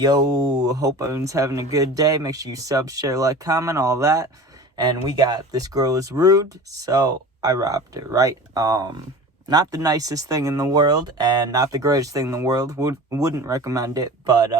Yo, hope everyone's having a good day. Make sure you sub, share, like, comment, all that. And we got this girl is rude, so I robbed her, right? Not the nicest thing in the world, and not the greatest thing in the world. Wouldn't recommend it, but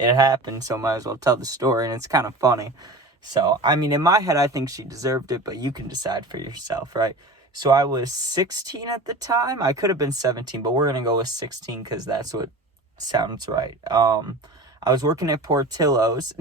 it happened, so might as well tell the story, and it's kind of funny. So, I mean, in my head, I think she deserved it, but you can decide for yourself, right? So I was 16 at the time. I could have been 17, but we're gonna go with 16 because that's what sounds right. I was working at Portillo's.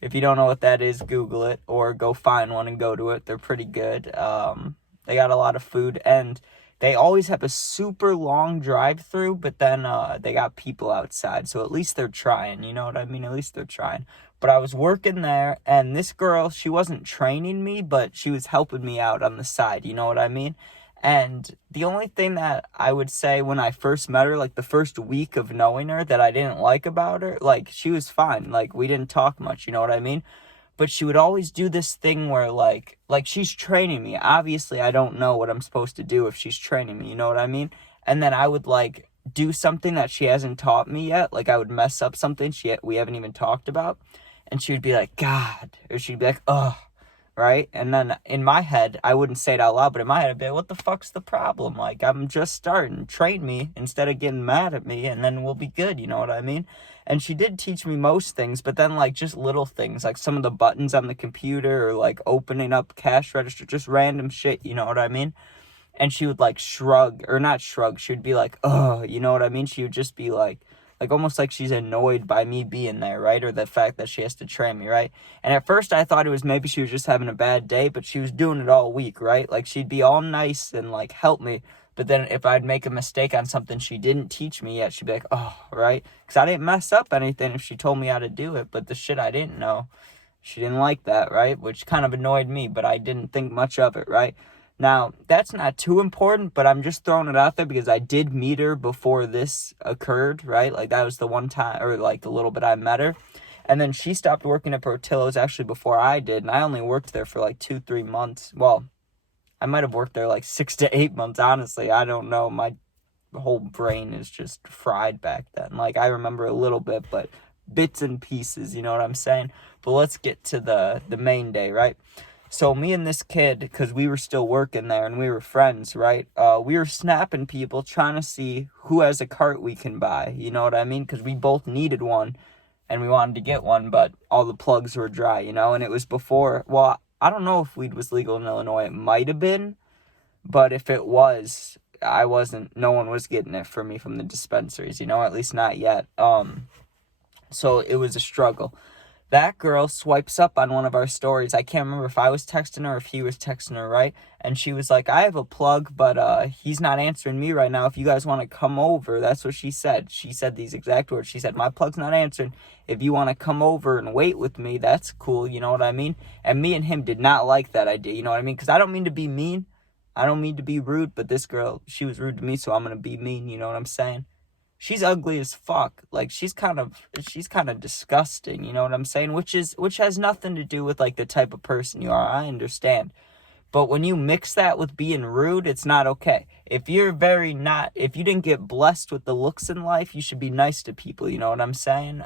If you don't know what that is, Google it or go find one and go to it. They're pretty good. They got a lot of food, and they always have a super long drive-through, but then they got people outside, so at least they're trying, you know what I mean? At least they're trying. But I was working there, and this girl, she wasn't training me, but she was helping me out on the side, you know what I mean? And the only thing that I would say when I first met her, like the first week of knowing her, that I didn't like about her, like she was fine. Like we didn't talk much, you know what I mean? But she would always do this thing where like she's training me. Obviously, I don't know what I'm supposed to do if she's training me, you know what I mean? And then I would like do something that she hasn't taught me yet. Like I would mess up something we haven't even talked about. And she would be like, God, or she'd be like, ugh. Right? And then in my head, I wouldn't say it out loud, but in my head, I'd be like, what the fuck's the problem? Like, I'm just starting. Train me instead of getting mad at me, and then we'll be good, you know what I mean? And she did teach me most things, but then, like, just little things, like some of the buttons on the computer, or, like, opening up cash register, just random shit, you know what I mean? And she would, like, shrug, or not shrug, she would be like, oh, you know what I mean? She would just be like almost like she's annoyed by me being there, right? Or the fact that she has to train me, right? And at first I thought it was maybe she was just having a bad day, but she was doing it all week, right? Like she'd be all nice and like help me. But then if I'd make a mistake on something she didn't teach me yet, she'd be like, oh, right? Because I didn't mess up anything if she told me how to do it. But the shit I didn't know, she didn't like that, right? Which kind of annoyed me, but I didn't think much of it, right? Now, that's not too important, but I'm just throwing it out there because I did meet her before this occurred, right? Like, that was the one time, or like the little bit I met her. And then she stopped working at Portillo's actually before I did, and I only worked there for like 2-3 months. Well, I might have worked there like 6 to 8 months, honestly. I don't know. My whole brain is just fried back then. Like, I remember a little bit, but bits and pieces, you know what I'm saying? But let's get to the main day, right? So me and this kid, because we were still working there and we were friends, right? We were snapping people trying to see who has a cart we can buy. You know what I mean? Because we both needed one and we wanted to get one, but all the plugs were dry, you know? And it was before, well, I don't know if weed was legal in Illinois. It might have been, but if it was, no one was getting it for me from the dispensaries, you know? At least not yet. So it was a struggle. That girl swipes up on one of our stories. I can't remember if I was texting her or if he was texting her, right? And she was like, I have a plug, but he's not answering me right now. If you guys want to come over, that's what she said. She said these exact words. She said, my plug's not answering. If you want to come over and wait with me, that's cool, you know what I mean? And me and him did not like that idea, you know what I mean? Because I don't mean to be mean. I don't mean to be rude, but this girl, she was rude to me, so I'm going to be mean, you know what I'm saying? She's ugly as fuck. Like, she's kind of disgusting, you know what I'm saying? Which has nothing to do with, like, the type of person you are. I understand. But when you mix that with being rude, it's not okay. If you didn't get blessed with the looks in life, you should be nice to people, you know what I'm saying?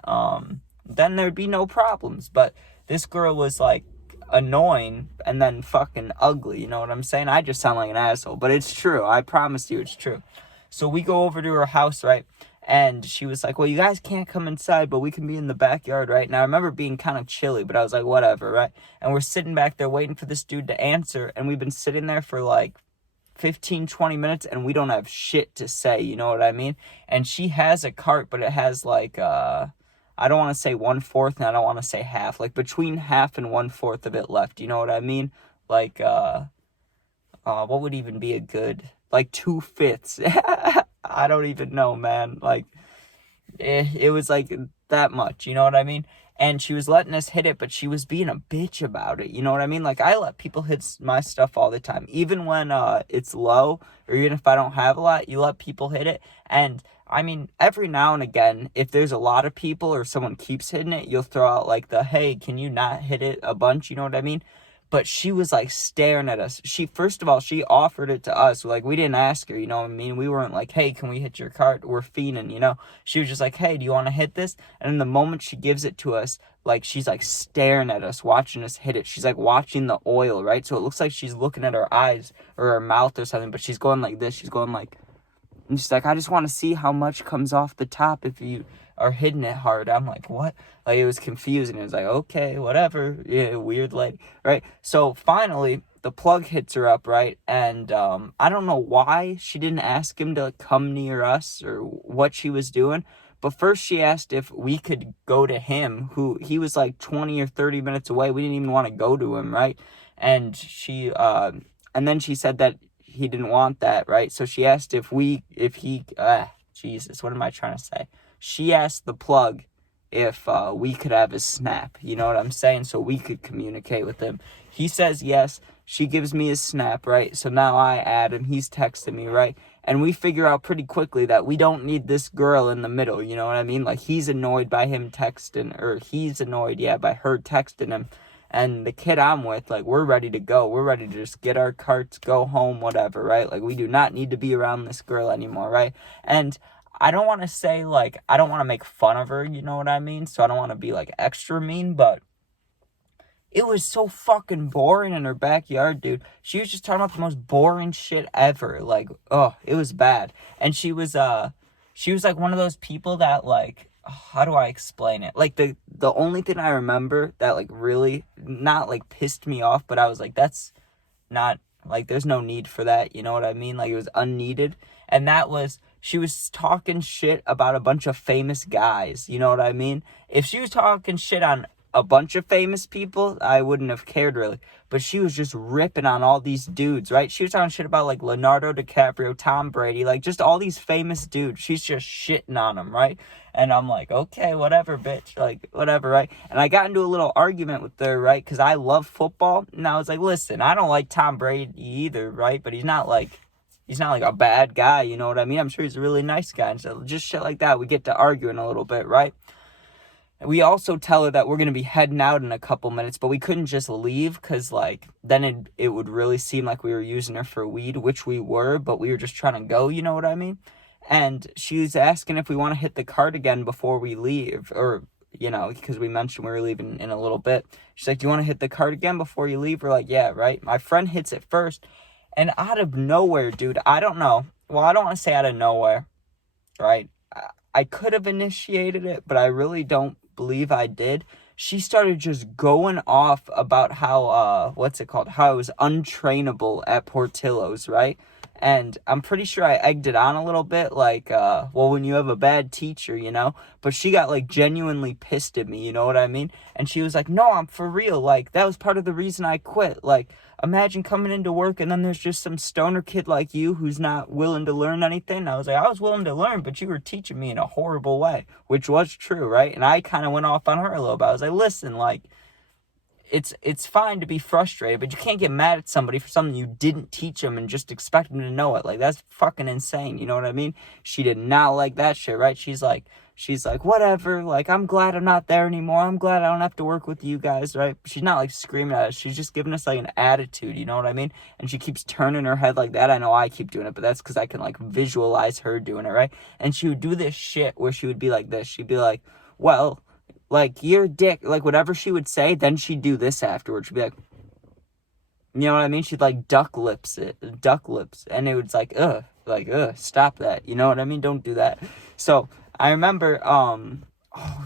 Then there'd be no problems. But this girl was, like, annoying and then fucking ugly, you know what I'm saying? I just sound like an asshole, but it's true. I promise you it's true. So we go over to her house, right? And she was like, well, you guys can't come inside, but we can be in the backyard, right? And I remember being kind of chilly, but I was like, whatever, right? And we're sitting back there waiting for this dude to answer. And we've been sitting there for like 15, 20 minutes, and we don't have shit to say, you know what I mean? And she has a cart, but it has like, I don't want to say 1/4, and I don't want to say half. Like between half and 1/4 of it left, you know what I mean? Like, what would even be a good, like 2/5? I don't even know, man. Like, it was like that much, you know what I mean? And she was letting us hit it, but she was being a bitch about it, you know what I mean? Like, I let people hit my stuff all the time. Even when it's low, or even if I don't have a lot, you let people hit it. And, I mean, every now and again, if there's a lot of people or someone keeps hitting it, you'll throw out, like, hey, can you not hit it a bunch, you know what I mean? but she was like staring at us. First of all, she offered it to us. Like, we didn't ask her, you know what I mean? We weren't like, hey, can we hit your cart? We're fiending, you know? She was just like, hey, do you want to hit this? And the moment she gives it to us, like, she's like staring at us, watching us hit it. She's like watching the oil, right? So it looks like she's looking at her eyes or her mouth or something, but she's going like this. She's going like, and she's like, I just want to see how much comes off the top if you are hitting it hard. I'm like, what? Like, it was confusing. It was like, okay, whatever. Yeah, weird lady, right? So finally, the plug hits her up, right? And I don't know why she didn't ask him to come near us or what she was doing. But first she asked if we could go to him, who he was like 20 or 30 minutes away. We didn't even want to go to him, right? And and then she said that he didn't want that, right? So she asked Jesus, what am I trying to say? She asked the plug if we could have his snap, you know what I'm saying? So we could communicate with him. He says yes. She gives me his snap, right? So now I add him. He's texting me, right? And we figure out pretty quickly that we don't need this girl in the middle, you know what I mean? Like, he's annoyed by him texting, or he's annoyed, by her texting him. And the kid I'm with, like, we're ready to go. We're ready to just get our carts, go home, whatever, right? Like, we do not need to be around this girl anymore, right? And I don't want to say, like, I don't want to make fun of her, you know what I mean? So I don't want to be, like, extra mean, but it was so fucking boring in her backyard, dude. She was just talking about the most boring shit ever. Like, oh, it was bad. And she was like one of those people that, like, how do I explain it? Like, the only thing I remember that, like, really not, like, pissed me off, but I was like, that's not, like, there's no need for that, you know what I mean? Like, it was unneeded. And that was, she was talking shit about a bunch of famous guys, you know what I mean? If she was talking shit on a bunch of famous people, I wouldn't have cared really. But she was just ripping on all these dudes, right? She was talking shit about, like, Leonardo DiCaprio, Tom Brady, like, just all these famous dudes. She's just shitting on them, right? And I'm like, okay, whatever, bitch. Like, whatever, right? And I got into a little argument with her, right? Because I love football. And I was like, listen, I don't like Tom Brady either, right? But he's not like a bad guy, you know what I mean? I'm sure he's a really nice guy. And so just shit like that, we get to arguing a little bit, right? We also tell her that we're going to be heading out in a couple minutes, but we couldn't just leave because, like, then it would really seem like we were using her for weed, which we were, but we were just trying to go, you know what I mean? And she was asking if we want to hit the cart again before we leave, or, you know, because we mentioned we were leaving in a little bit. She's like, do you want to hit the cart again before you leave? We're like, yeah, right? My friend hits it first, and out of nowhere, dude, I don't know. Well, I don't want to say out of nowhere, right? I could have initiated it, but I really don't believe I did. She started just going off about how how I was untrainable at Portillo's, right? And I'm pretty sure I egged it on a little bit, like, well, when you have a bad teacher, you know? But she got, like, genuinely pissed at me, you know what I mean? And she was like, no, I'm for real. Like, that was part of the reason I quit. Like, imagine coming into work and then there's just some stoner kid like you who's not willing to learn anything. And I was like, I was willing to learn, but you were teaching me in a horrible way, which was true, right? And I kind of went off on her a little bit. I was like, listen, like, it's fine to be frustrated, but you can't get mad at somebody for something you didn't teach them and just expect them to know it. Like, that's fucking insane, you know what I mean? She did not like that shit, right? She's like, whatever, like, I'm glad I'm not there anymore. I'm glad I don't have to work with you guys, right? She's not, like, screaming at us. She's just giving us, like, an attitude, you know what I mean? And she keeps turning her head like that. I know I keep doing it, but that's because I can, like, visualize her doing it, right? And she would do this shit where she would be like this. She'd be like, well, like, you're dick, like, whatever she would say, then she'd do this afterwards. She'd be like, you know what I mean? She'd, like, duck lips, and it was like, stop that, you know what I mean? Don't do that. So, I remember,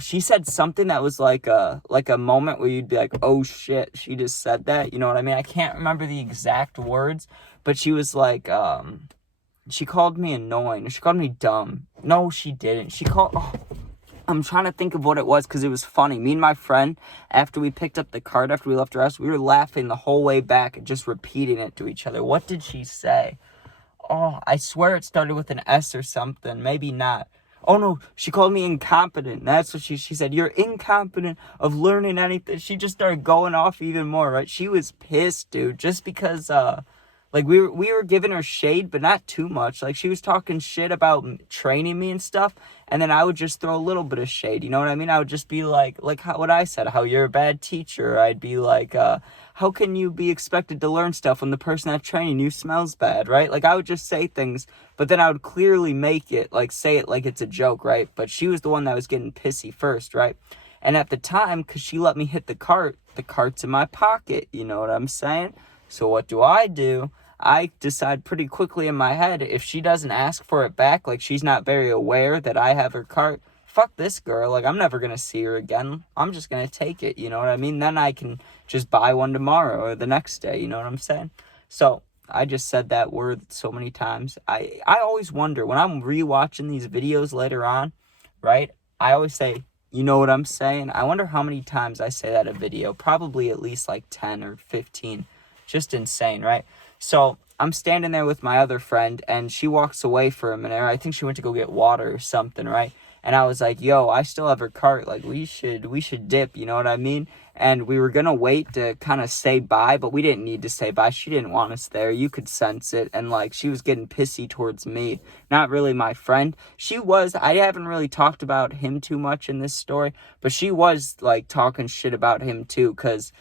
she said something that was like a moment where you'd be like, oh shit, she just said that, you know what I mean? I can't remember the exact words, but she was like, she called me annoying, she called me dumb. No, she didn't. I'm trying to think of what it was because it was funny. Me and my friend, after we picked up the cart, after we left her house, we were laughing the whole way back and just repeating it to each other. What did she say? Oh, I swear it started with an S or something. Maybe not. Oh, no, she called me incompetent. That's what she said. You're incompetent of learning anything. She just started going off even more, right? She was pissed, dude, just because, like we were giving her shade, but not too much. Like she was talking shit about training me and stuff, and then I would just throw a little bit of shade. You know what I mean? I would just be like how, what I said, how you're a bad teacher. I'd be like, how can you be expected to learn stuff when the person that's training you smells bad, right? Like I would just say things, but then I would clearly make it like say it like it's a joke, right? But she was the one that was getting pissy first, right? And at the time, because she let me hit the cart's in my pocket, you know what I'm saying? So what do? I decide pretty quickly in my head, if she doesn't ask for it back, like she's not very aware that I have her cart, fuck this girl, like I'm never gonna see her again. I'm just gonna take it, you know what I mean? Then I can just buy one tomorrow or the next day, you know what I'm saying? So I just said that word so many times. I always wonder when I'm rewatching these videos later on, right? I always say, you know what I'm saying? I wonder how many times I say that in a video. Probably at least like 10 or 15. Just insane, right? So I'm standing there with my other friend, and she walks away for a minute. I think she went to go get water or something, right? And I was like, yo, I still have her cart. Like, we should dip, you know what I mean? And we were going to wait to kind of say bye, but we didn't need to say bye. She didn't want us there. You could sense it. And, like, she was getting pissy towards me. Not really my friend. I haven't really talked about him too much in this story, but she was, like, talking shit about him, too, because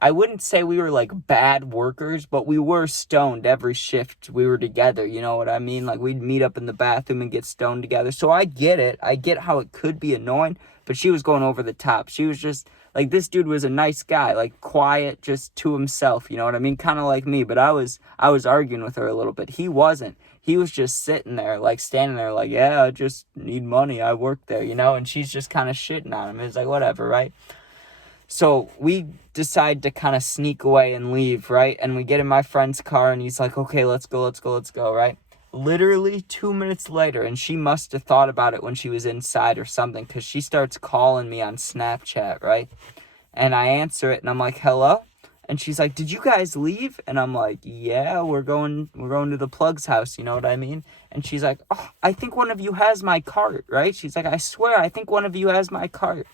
I wouldn't say we were, like, bad workers, but we were stoned every shift we were together, you know what I mean? Like, we'd meet up in the bathroom and get stoned together. So I get it. I get how it could be annoying, but she was going over the top. She was just, like, this dude was a nice guy, like, quiet, just to himself, you know what I mean? Kind of like me, but I was arguing with her a little bit. He wasn't. He was just sitting there, like, standing there, like, yeah, I just need money. I work there, you know? And she's just kind of shitting on him. It's like, whatever, right? So we decide to kind of sneak away and leave, right? And we get in my friend's car, and he's like, okay, let's go, right? Literally 2 minutes later, and she must have thought about it when she was inside or something, because she starts calling me on Snapchat, right? And I answer it, and I'm like, hello? And she's like, did you guys leave? And I'm like, yeah, we're going to the plug's house, you know what I mean? And she's like, oh, I think one of you has my cart, right? She's like, I swear, I think one of you has my cart.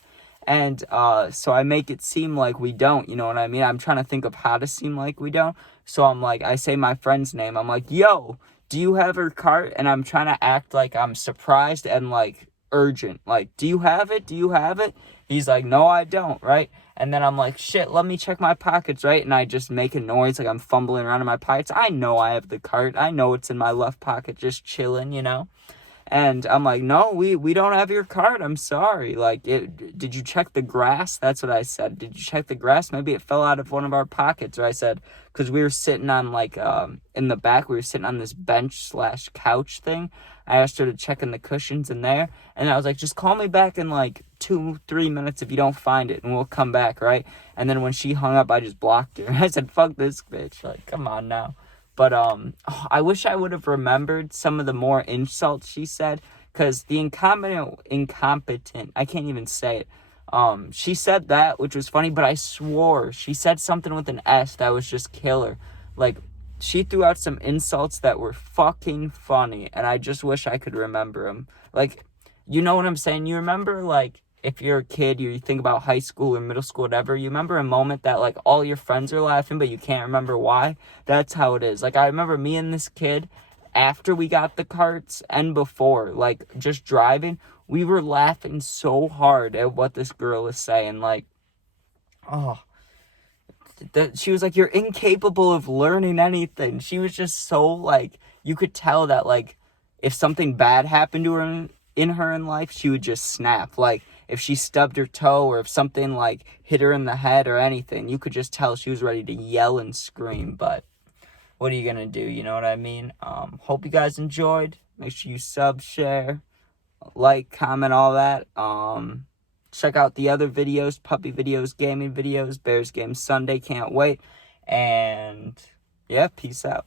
And so I make it seem like we don't, you know what I mean? I'm trying to think of how to seem like we don't. So I'm like, I say my friend's name. I'm like, yo, do you have her cart? And I'm trying to act like I'm surprised and like urgent. Like, do you have it? Do you have it? He's like, no, I don't, right? And then I'm like, shit, let me check my pockets, right? And I just make a noise like I'm fumbling around in my pockets. I know I have the cart. I know it's in my left pocket just chilling, you know? And I'm like, no, we don't have your card. I'm sorry. Like, did you check the grass? That's what I said. Did you check the grass? Maybe it fell out of one of our pockets. Or I said, because we were sitting on, like, in the back, we were sitting on this bench/couch thing. I asked her to check in the cushions in there. And I was like, just call me back in, like, 2-3 minutes if you don't find it, and we'll come back, right? And then when she hung up, I just blocked her. I said, fuck this bitch. Like, come on now. But I wish I would have remembered some of the more insults she said, because the incompetent, I can't even say it. She said that, which was funny, but I swore she said something with an S that was just killer. Like, she threw out some insults that were fucking funny, and I just wish I could remember them. Like, you know what I'm saying? You remember, like, if you're a kid, you think about high school or middle school, whatever, you remember a moment that, like, all your friends are laughing, but you can't remember why? That's how it is. Like, I remember me and this kid, after we got the carts and before, like, just driving, we were laughing so hard at what this girl was saying. Like, oh, she was like, you're incapable of learning anything. She was just so, like, you could tell that, like, if something bad happened to her in life, she would just snap. Like, if she stubbed her toe or if something, like, hit her in the head or anything, you could just tell she was ready to yell and scream. But what are you gonna do, you know what I mean? Hope you guys enjoyed. Make sure you sub, share, like, comment, all that. Check out the other videos, puppy videos, gaming videos, Bears game Sunday, can't wait. And yeah, peace out.